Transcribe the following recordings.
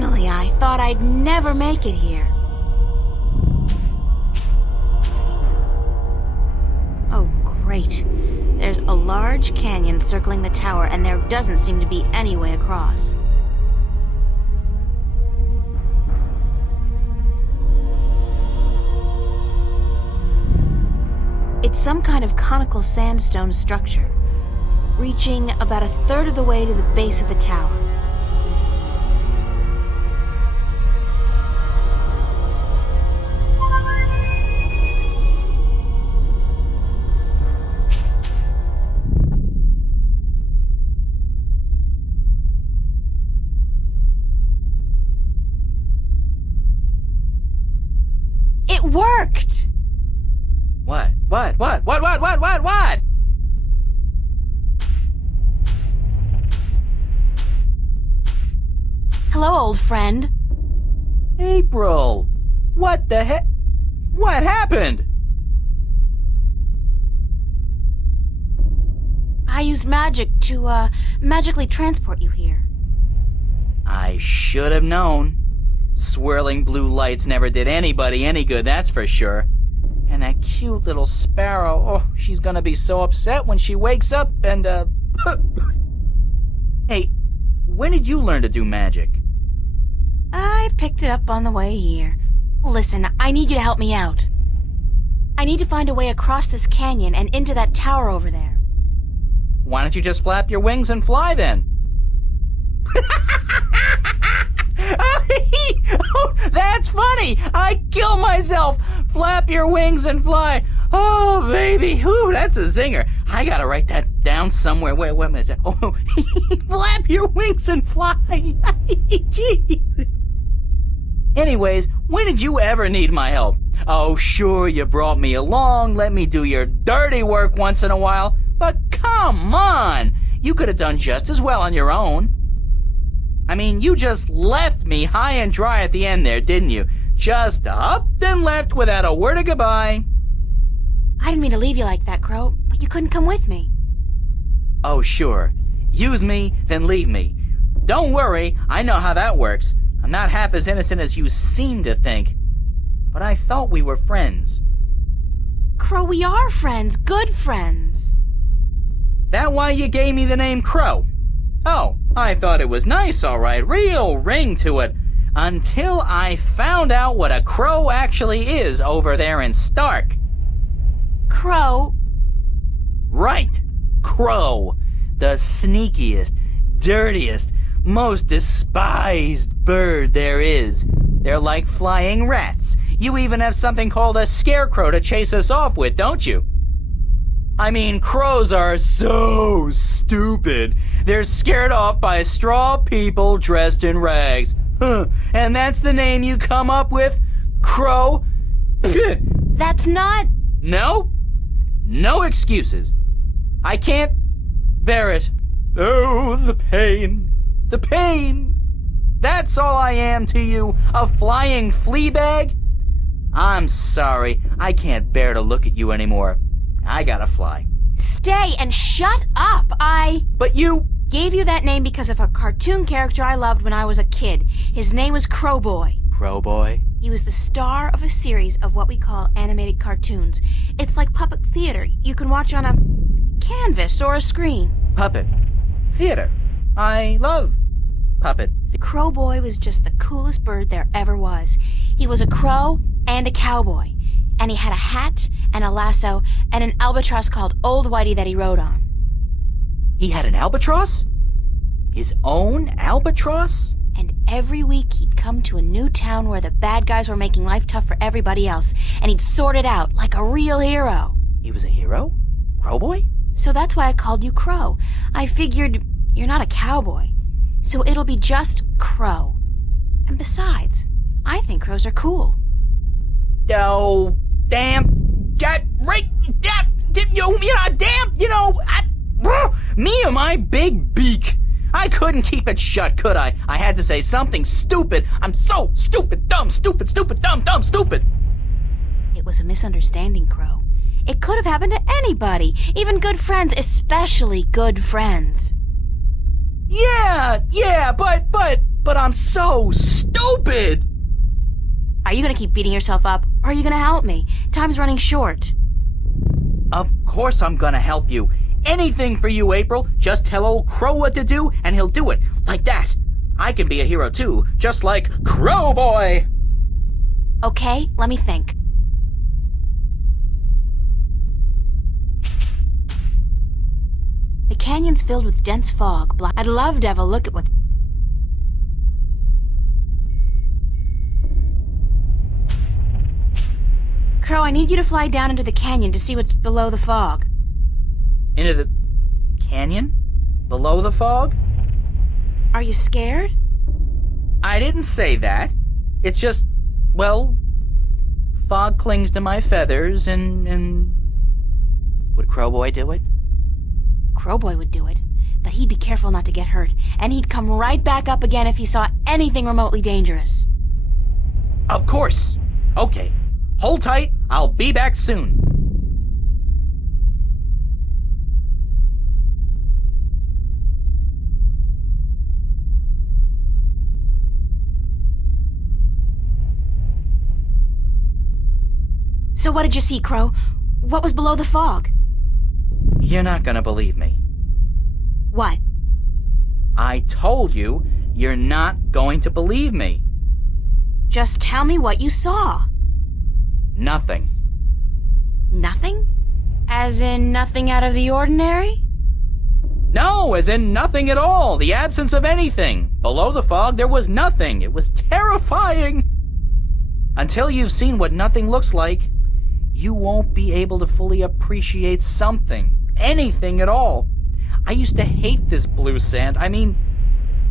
Finally, I thought I'd never make it here. Oh, great. There's a large canyon circling the tower, and there doesn't seem to be any way across. It's some kind of conical sandstone structure, reaching about a third of the way to the base of the tower. It worked! What? What? Hello, old friend. April! What the heck? What happened? I used magic to, magically transport you here. I should have known. Swirling blue lights never did anybody any good, that's for sure. And that cute little sparrow, oh, she's gonna be so upset when she wakes up and, Hey, when did you learn to do magic? I picked it up on the way here. Listen, I need you to help me out. I need to find a way across this canyon and into that tower over there. Why don't you just flap your wings and fly then? Oh, that's funny! I kill myself! Flap your wings and fly! Oh, baby! Ooh, that's a zinger. I gotta write that down somewhere. Wait a minute. Oh, flap your wings and fly! Jeez. Anyways, when did you ever need my help? Oh, sure, you brought me along, let me do your dirty work once in a while, but come on! You could have done just as well on your own. I mean, you just left me high and dry at the end there, didn't you? Just up and left without a word of goodbye. I didn't mean to leave you like that, Crow, but you couldn't come with me. Oh, sure. Use me, then leave me. Don't worry, I know how that works. I'm not half as innocent as you seem to think. But I thought we were friends. Crow, we are friends, good friends. That why you gave me the name Crow? Oh, I thought it was nice, all right, real ring to it, until I found out what a crow actually is over there in Stark. Crow? Right, crow, the sneakiest, dirtiest, most despised bird there is. They're like flying rats. You even have something called a scarecrow to chase us off with, don't you? I mean, crows are so stupid. They're scared off by straw people dressed in rags. Huh. And that's the name you come up with? Crow? That's not... No? No excuses. I can't bear it. Oh, the pain. The pain. That's all I am to you, a flying flea bag? I'm sorry, I can't bear to look at you anymore. I gotta fly. Stay and shut up, But you... Gave you that name because of a cartoon character I loved when I was a kid. His name was Crowboy. Crowboy? He was the star of a series of what we call animated cartoons. It's like puppet theater you can watch on a canvas or a screen. Puppet. Theater. I love puppet. Crowboy was just the coolest bird there ever was. He was a crow and a cowboy. And he had a hat and a lasso and an albatross called Old Whitey that he rode on. He had an albatross? His own albatross? And every week he'd come to a new town where the bad guys were making life tough for everybody else, and he'd sort it out like a real hero. He was a hero? Crowboy? So that's why I called you Crow. I figured you're not a cowboy, so it'll be just Crow. And besides, I think crows are cool. Oh, damn. God, right. Me and my big beak. I couldn't keep it shut, could I? I had to say something stupid. I'm so stupid, dumb, dumb, stupid. It was a misunderstanding, Crow. It could have happened to anybody, even good friends, especially good friends. Yeah, but But I'm so stupid! Are you gonna keep beating yourself up, or are you gonna help me? Time's running short. Of course I'm gonna help you. Anything for you, April. Just tell old Crow what to do, and he'll do it. Like that. I can be a hero too, just like Crow Boy! Okay, let me think. The canyon's filled with dense fog. I'd love to have a look at what's... Crow, I need you to fly down into the canyon to see what's below the fog. Into the canyon? Below the fog? Are you scared? I didn't say that. It's just, well, fog clings to my feathers and... Would Crowboy do it? Crowboy would do it, but he'd be careful not to get hurt, and he'd come right back up again if he saw anything remotely dangerous. Of course. Okay. Hold tight. I'll be back soon. So what did you see, Crow? What was below the fog? You're not gonna believe me. What? I told you, you're not going to believe me. Just tell me what you saw. Nothing. Nothing? As in nothing out of the ordinary? No, as in nothing at all. The absence of anything. Below the fog, there was nothing. It was terrifying. Until you've seen what nothing looks like, you won't be able to fully appreciate something. Anything at all. I used to hate this blue sand. I mean,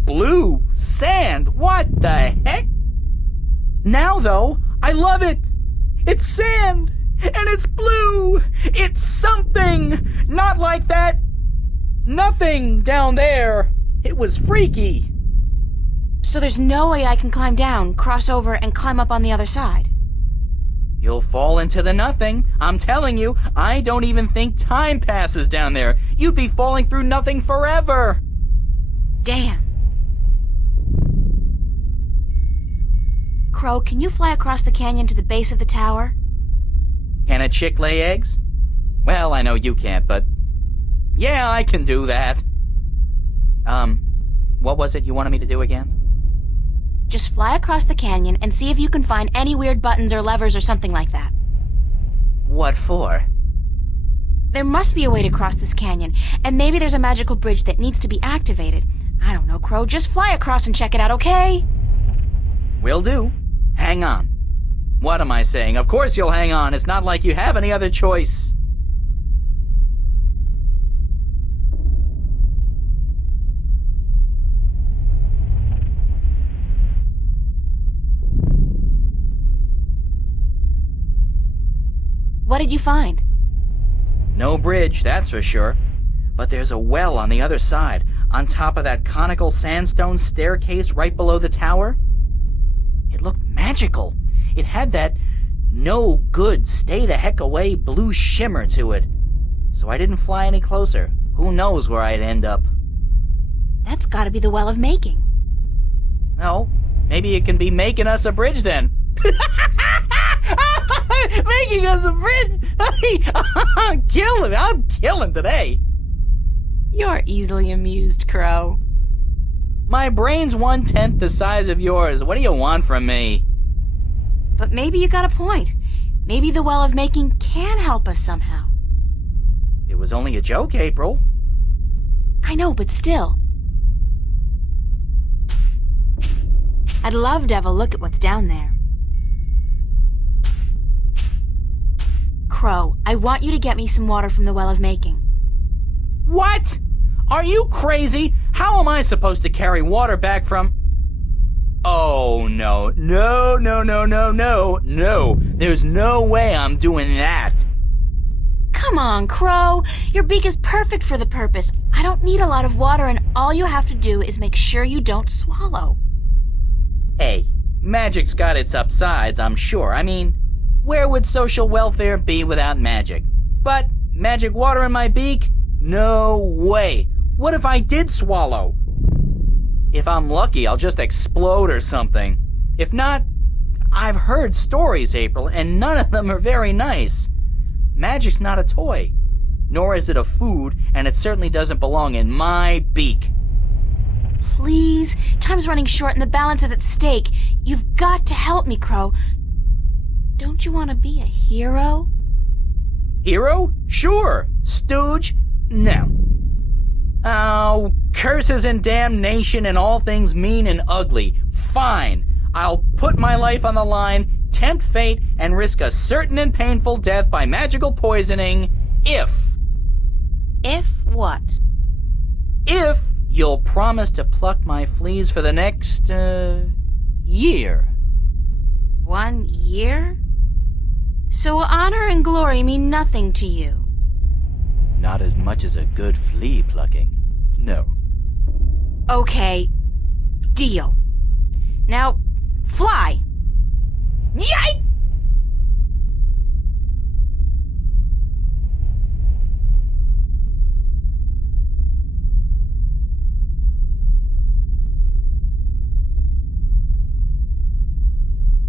blue sand. What the heck? Now, though, I love it. It's sand, and it's blue. It's something. Not like that. Nothing down there. It was freaky. So there's no way I can climb down, cross over, and climb up on the other side? You'll fall into the nothing. I'm telling you, I don't even think time passes down there. You'd be falling through nothing forever. Damn. Crow, can you fly across the canyon to the base of the tower? Can a chick lay eggs? Well, I know you can't, but... yeah, I can do that. What was it you wanted me to do again? Just fly across the canyon and see if you can find any weird buttons or levers or something like that. What for? There must be a way to cross this canyon, and maybe there's a magical bridge that needs to be activated. I don't know, Crow. Just fly across and check it out, okay? Will do. Hang on. What am I saying? Of course you'll hang on. It's not like you have any other choice. What did you find? No bridge, that's for sure. But there's a well on the other side, on top of that conical sandstone staircase right below the tower. It looked magical. It had that no good, stay the heck away blue shimmer to it. So I didn't fly any closer. Who knows where I'd end up? That's gotta be the Well of Making. Well, maybe it can be making us a bridge then. Making us a bridge! I'm killing today. You're easily amused, Crow. My brain's 1/10 the size of yours. What do you want from me? But maybe you got a point. Maybe the Well of Making can help us somehow. It was only a joke, April. I know, but still. I'd love to have a look at what's down there. Crow, I want you to get me some water from the Well of Making. What? Are you crazy? How am I supposed to carry water back from... Oh, no. No. There's no way I'm doing that. Come on, Crow. Your beak is perfect for the purpose. I don't need a lot of water, and all you have to do is make sure you don't swallow. Hey, magic's got its upsides, I'm sure. I mean, where would social welfare be without magic? But magic water in my beak? No way. What if I did swallow? If I'm lucky, I'll just explode or something. If not, I've heard stories, April, and none of them are very nice. Magic's not a toy, nor is it a food, and it certainly doesn't belong in my beak. Please, time's running short and the balance is at stake. You've got to help me, Crow. Don't you want to be a hero? Hero? Sure. Stooge? No. Oh, curses and damnation and all things mean and ugly. Fine. I'll put my life on the line, tempt fate, and risk a certain and painful death by magical poisoning if... If what? If you'll promise to pluck my fleas for the next, year. 1 year? So honor and glory mean nothing to you? Not as much as a good flea plucking. No. Okay, deal. Now, fly! Yike!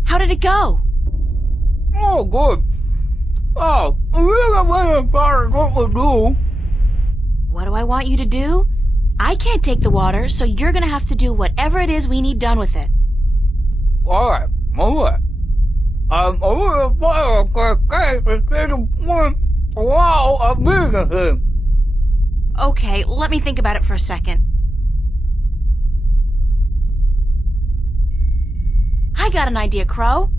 How did it go? Oh, good. Oh, what to do. What do I want you to do? I can't take the water, so you're gonna have to do whatever it is we need done with it. All right. Okay, let me think about it for a second. I got an idea, Crow.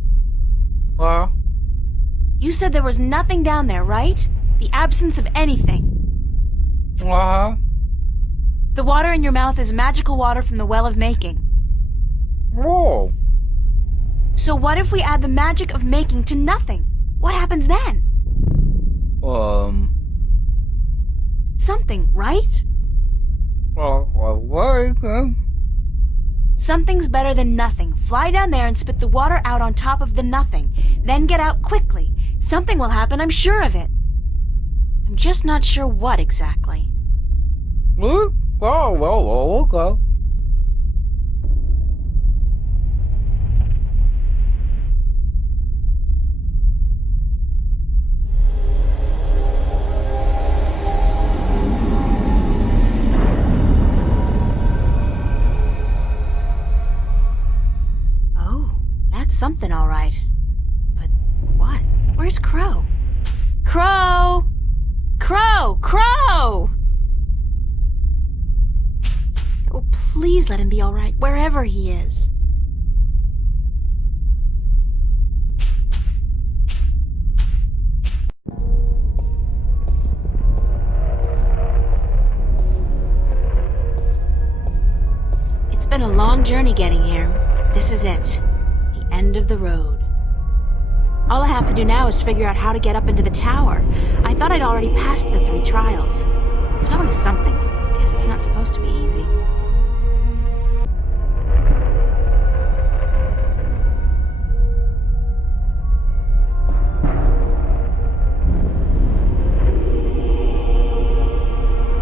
You said there was nothing down there, right? The absence of anything. The water in your mouth is magical water from the well of making. Whoa. So what if we add the magic of making to nothing? What happens then? Something, right? Something's better than nothing. Fly down there and spit the water out on top of the nothing. Then get out quickly. Something will happen, I'm sure of it. I'm just not sure what exactly. Okay. Oh, that's something all right. But what? Where's Crow? Crow! Crow! Crow! Oh, please let him be all right, wherever he is. It's been a long journey getting here, but this is it. The end of the road. All I have to do now is figure out how to get up into the tower. I thought I'd already passed the 3 trials. There's always something. Guess it's not supposed to be easy.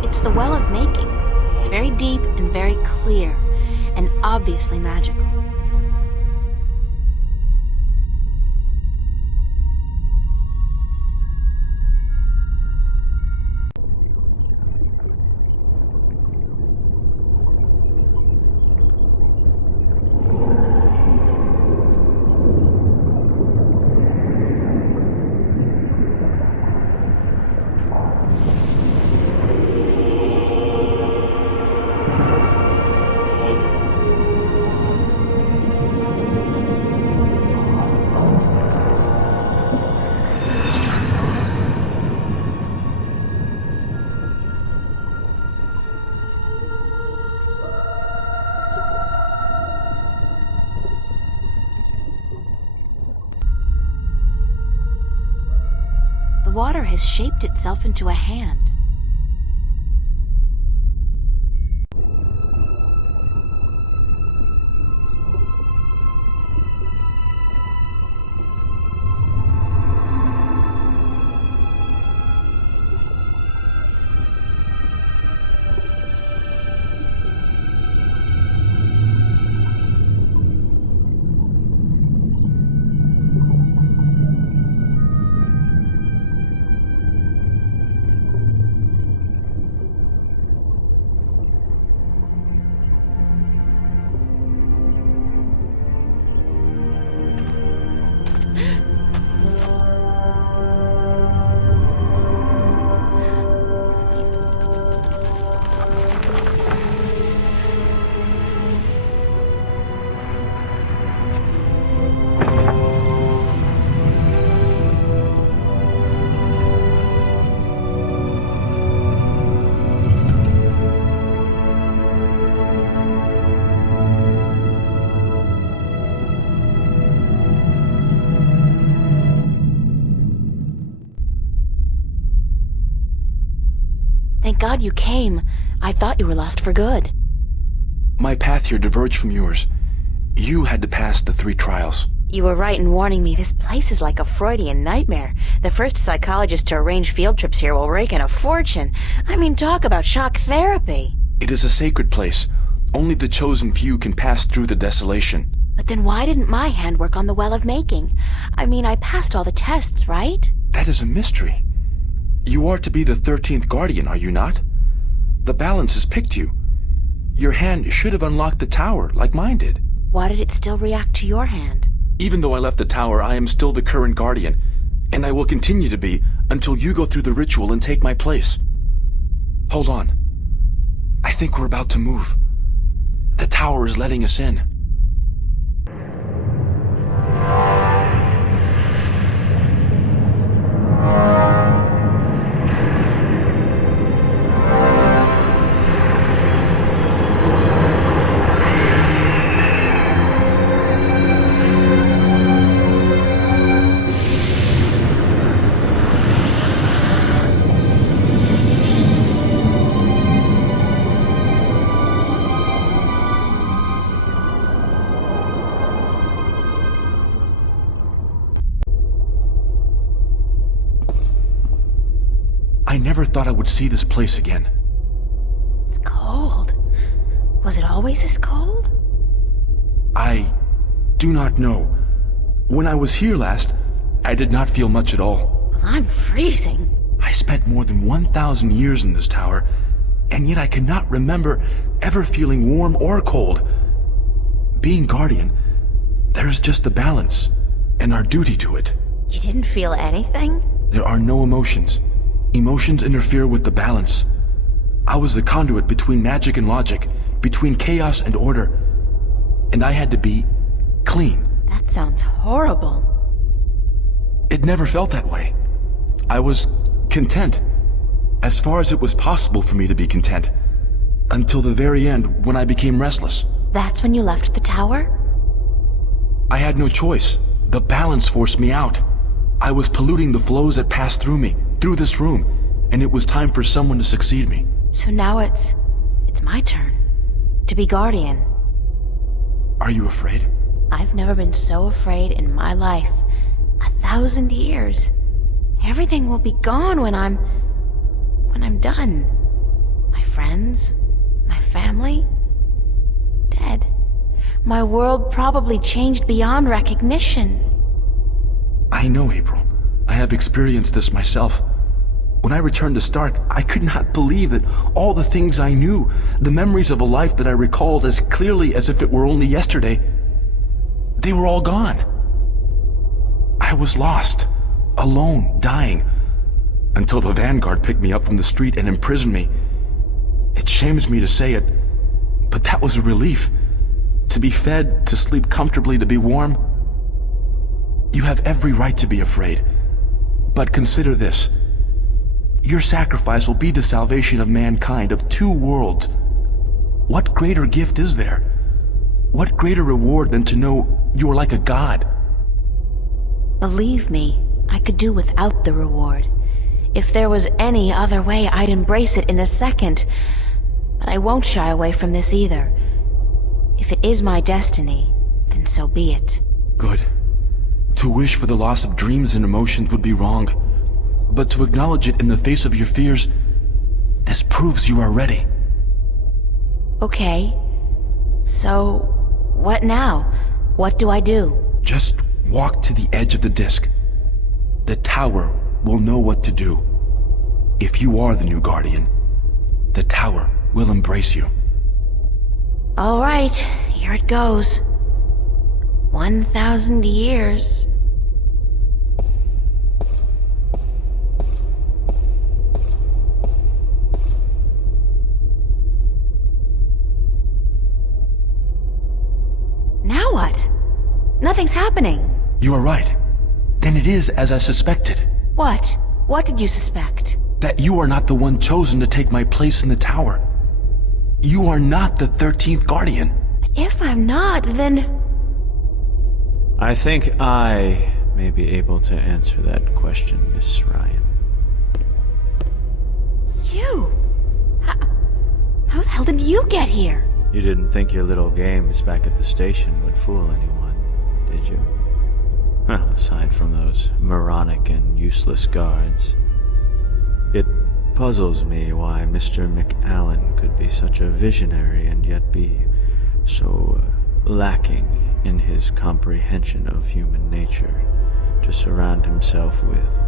It's the well of making. It's very deep and very clear, and obviously magical. The water has shaped itself into a hand. Thank God you came. I thought you were lost for good. My path here diverged from yours. You had to pass the 3 trials. You were right in warning me. This place is like a Freudian nightmare. The first psychologist to arrange field trips here will rake in a fortune. I mean, talk about shock therapy. It is a sacred place. Only the chosen few can pass through the desolation. But then why didn't my hand work on the Well of Making? I mean, I passed all the tests, right? That is a mystery. You are to be the 13th guardian, are you not? The balance has picked you. Your hand should have unlocked the tower, like mine did. Why did it still react to your hand? Even though I left the tower, I am still the current guardian, and I will continue to be until you go through the ritual and take my place. Hold on. I think we're about to move. The tower is letting us in. I never thought I would see this place again. It's cold. Was it always this cold? I do not know. When I was here last, I did not feel much at all. Well, I'm freezing. I spent more than 1,000 years in this tower, and yet I cannot remember ever feeling warm or cold. Being guardian, there is just the balance, and our duty to it. You didn't feel anything? There are no emotions. Emotions interfere with the balance. I was the conduit between magic and logic, between chaos and order, and I had to be clean. That sounds horrible. It never felt that way. I was content, as far as it was possible for me to be content, until the very end when I became restless. That's when you left the tower? I had no choice. The balance forced me out. I was polluting the flows that passed through me, through this room, and it was time for someone to succeed me. So now it's my turn to be guardian. Are you afraid? I've never been so afraid in my life. 1,000 years. Everything will be gone when I'm done. My friends, my family, dead. My world probably changed beyond recognition. I know, April. I have experienced this myself. When I returned to Stark, I could not believe that all the things I knew, the memories of a life that I recalled as clearly as if it were only yesterday, they were all gone. I was lost, alone, dying, until the Vanguard picked me up from the street and imprisoned me. It shames me to say it, but that was a relief. To be fed, to sleep comfortably, to be warm. You have every right to be afraid. But consider this. Your sacrifice will be the salvation of mankind, of 2 worlds. What greater gift is there? What greater reward than to know you are like a god? Believe me, I could do without the reward. If there was any other way, I'd embrace it in a second. But I won't shy away from this either. If it is my destiny, then so be it. Good. To wish for the loss of dreams and emotions would be wrong. But to acknowledge it in the face of your fears, this proves you are ready. Okay. So, what now? What do I do? Just walk to the edge of the disc. The tower will know what to do. If you are the new guardian, the tower will embrace you. All right, here it goes. 1,000 years. Now what? Nothing's happening. You are right. Then it is as I suspected. What? What did you suspect? That you are not the one chosen to take my place in the tower. You are not the 13th guardian. If I'm not, then... I think I may be able to answer that question, Miss Ryan. How the hell did you get here? You didn't think your little games back at the station would fool anyone, did you? Well, aside from those moronic and useless guards. It puzzles me why Mr. McAllen could be such a visionary and yet be so lacking in his comprehension of human nature to surround himself with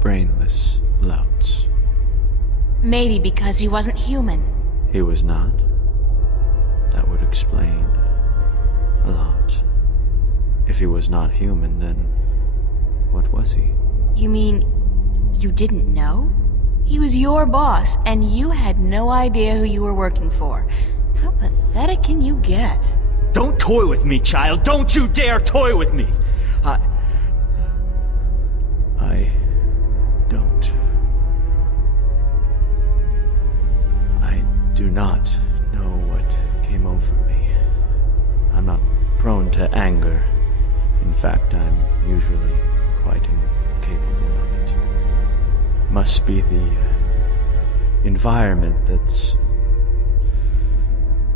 brainless louts. Maybe because he wasn't human. He was not. That would explain a lot. If he was not human, then what was he? You mean you didn't know? He was your boss, and you had no idea who you were working for. How pathetic can you get? Don't toy with me, child! Don't you dare toy with me! I don't. I do not know what came over me. I'm not prone to anger. In fact, I'm usually quite incapable of it. Must be the environment that's...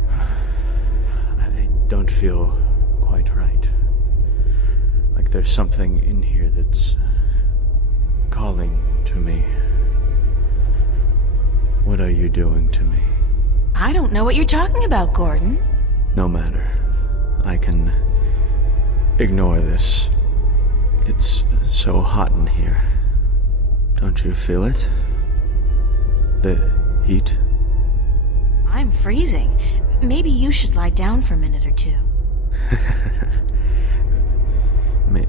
I don't feel quite right. Like there's something in here that's calling to me. What are you doing to me? I don't know what you're talking about, Gordon. No matter. I can ignore this. It's so hot in here. Don't you feel it? The heat? I'm freezing. Maybe you should lie down for a minute or two.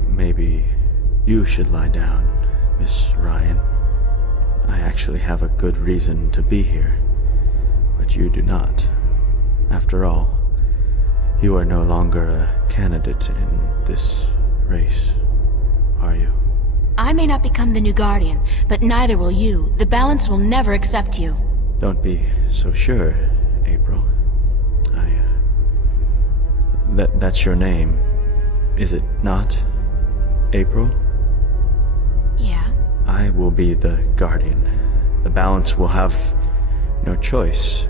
Maybe you should lie down, Miss Ryan. I actually have a good reason to be here, but you do not. After all, you are no longer a candidate in this race, are you? I may not become the new guardian, but neither will you. The balance will never accept you. Don't be so sure, April. That's your name, is it not, April? Yeah? I will be the guardian. The balance will have no choice.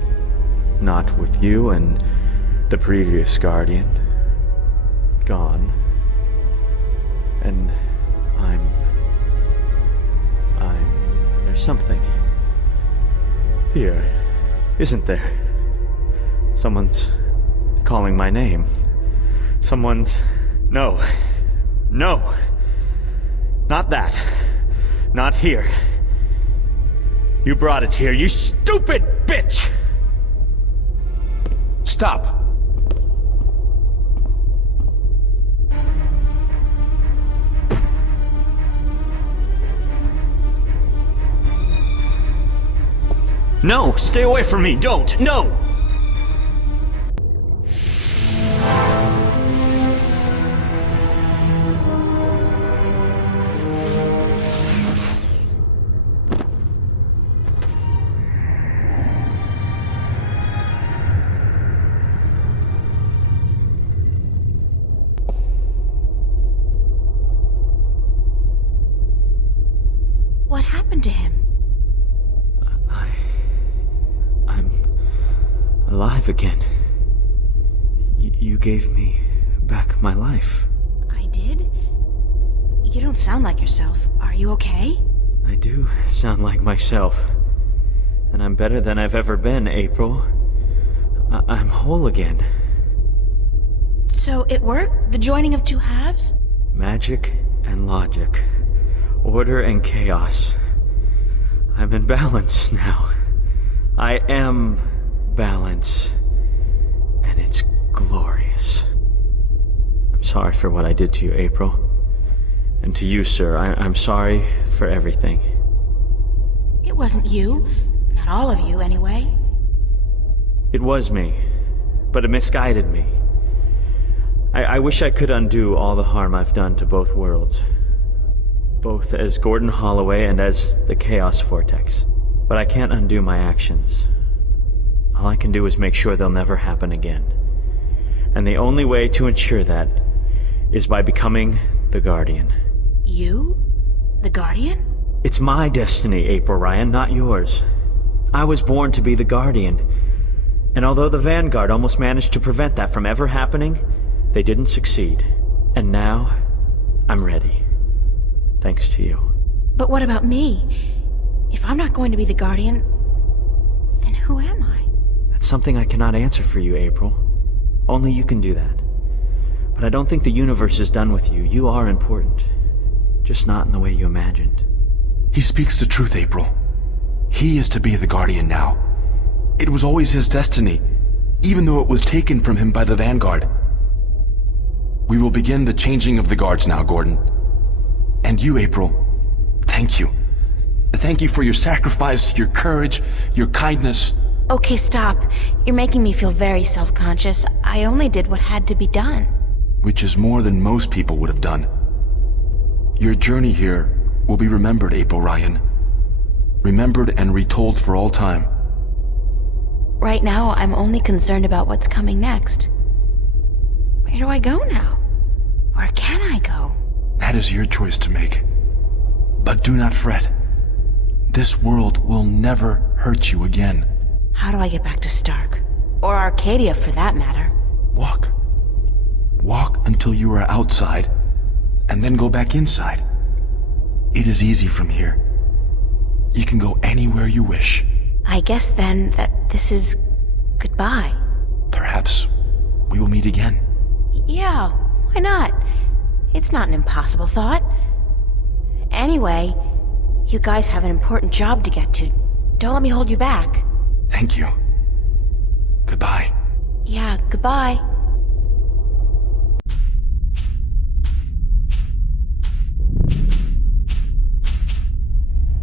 Not with you and the previous guardian. Gone. And there's something here, isn't there? Someone's calling my name. No. Not that. Not here. You brought it here, you stupid bitch! Stop! No, stay away from me, don't, no! What happened to him? I'm alive again. You gave me back my life. I did? You don't sound like yourself. Are you okay? I do sound like myself. And I'm better than I've ever been, April. I'm whole again. So it worked? The joining of two halves? Magic and logic. Order and chaos. I'm in balance now. I am balance. And it's glorious. I'm sorry for what I did to you, April. And to you, sir, I'm sorry for everything. It wasn't you. Not all of you, anyway. It was me, but it misguided me. I wish I could undo all the harm I've done to both worlds. Both as Gordon Holloway and as the Chaos Vortex. But I can't undo my actions. All I can do is make sure they'll never happen again. And the only way to ensure that is by becoming the Guardian. You? The Guardian? It's my destiny, April Ryan, not yours. I was born to be the Guardian. And although the Vanguard almost managed to prevent that from ever happening, they didn't succeed. And now, I'm ready. Thanks to you. But what about me? If I'm not going to be the guardian, then who am I? That's something I cannot answer for you, April. Only you can do that. But I don't think the universe is done with you. You are important. Just not in the way you imagined. He speaks the truth, April. He is to be the guardian now. It was always his destiny, even though it was taken from him by the Vanguard. We will begin the changing of the guards now, Gordon. And you, April, thank you. Thank you for your sacrifice, your courage, your kindness. Okay, stop. You're making me feel very self-conscious. I only did what had to be done. Which is more than most people would have done. Your journey here will be remembered, April Ryan. Remembered and retold for all time. Right now, I'm only concerned about what's coming next. Where do I go now? Where can I go? That is your choice to make. But do not fret. This world will never hurt you again. How do I get back to Stark? Or Arcadia, for that matter? Walk. Walk until you are outside, and then go back inside. It is easy from here. You can go anywhere you wish. I guess then that this is goodbye. Perhaps we will meet again. Yeah, why not? It's not an impossible thought. Anyway, you guys have an important job to get to. Don't let me hold you back. Thank you. Goodbye. Yeah, goodbye.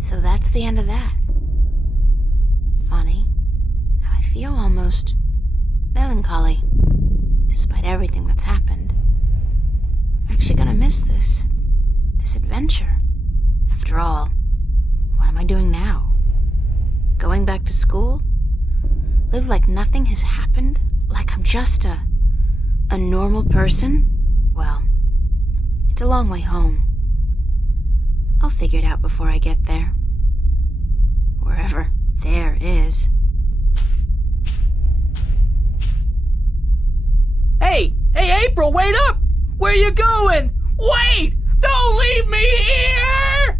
So that's the end of that. Funny. Now I feel almost melancholy, despite everything that's happened. I'm actually gonna miss this adventure. After all, what am I doing now? Going back to school? Live like nothing has happened? Like I'm just a normal person? Well, it's a long way home. I'll figure it out before I get there. Wherever there is. Hey, April, wait up! Where you going? Wait! Don't leave me here!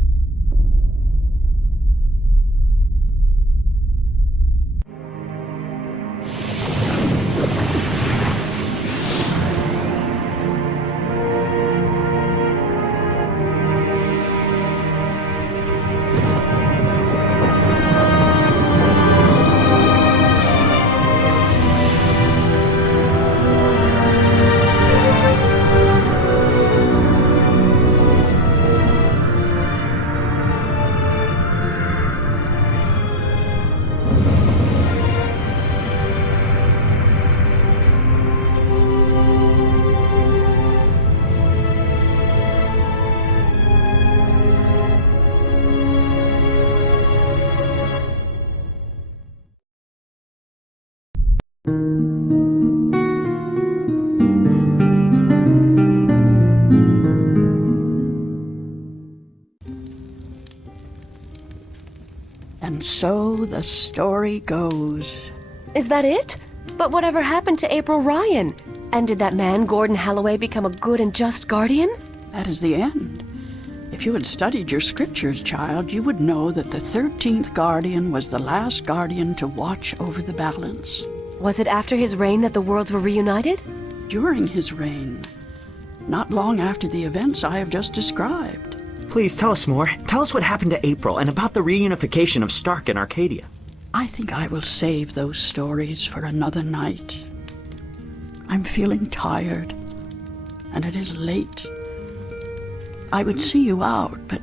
And so the story goes. Is that it? But whatever happened to April Ryan? And did that man, Gordon Holloway, become a good and just guardian? That is the end. If you had studied your scriptures, child, you would know that the 13th guardian was the last guardian to watch over the balance. Was it after his reign that the worlds were reunited? During his reign. Not long after the events I have just described. Please tell us more. Tell us what happened to April and about the reunification of Stark and Arcadia. I think I will save those stories for another night. I'm feeling tired, and it is late. I would see you out, but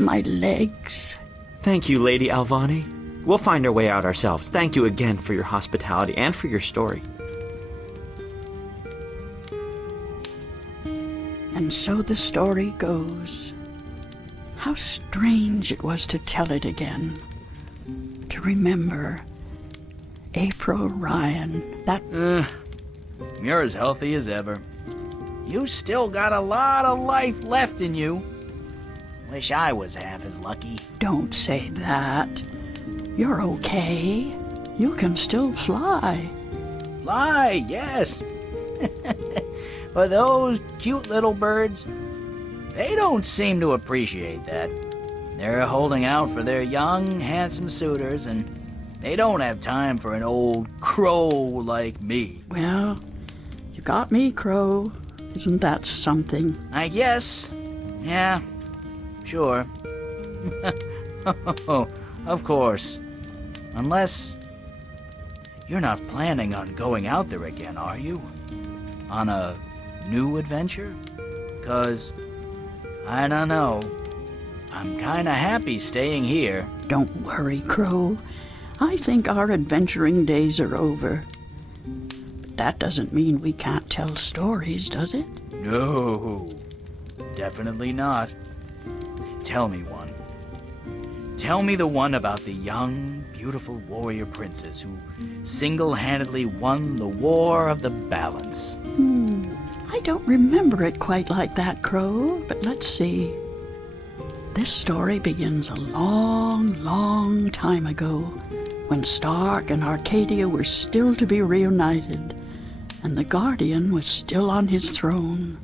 my legs. Thank you, Lady Alvani. We'll find our way out ourselves. Thank you again for your hospitality and for your story. And so the story goes. How strange it was to tell it again. To remember April Ryan, that... You're as healthy as ever. You still got a lot of life left in you. Wish I was half as lucky. Don't say that. You're okay. You can still fly. Fly, yes. But those cute little birds, they don't seem to appreciate that. They're holding out for their young, handsome suitors, and they don't have time for an old crow like me. Well, you got me, Crow. Isn't that something? I guess. Yeah, sure. Of course. Unless you're not planning on going out there again, are you? On a new adventure? 'Cause, I don't know. I'm kinda happy staying here. Don't worry, Crow. I think our adventuring days are over. But that doesn't mean we can't tell stories, does it? No, definitely not. Tell me one. Tell me the one about the young, beautiful warrior princess who single-handedly won the War of the Balance. I don't remember it quite like that, Crow, but let's see. This story begins a long, long time ago, when Stark and Arcadia were still to be reunited, and the Guardian was still on his throne.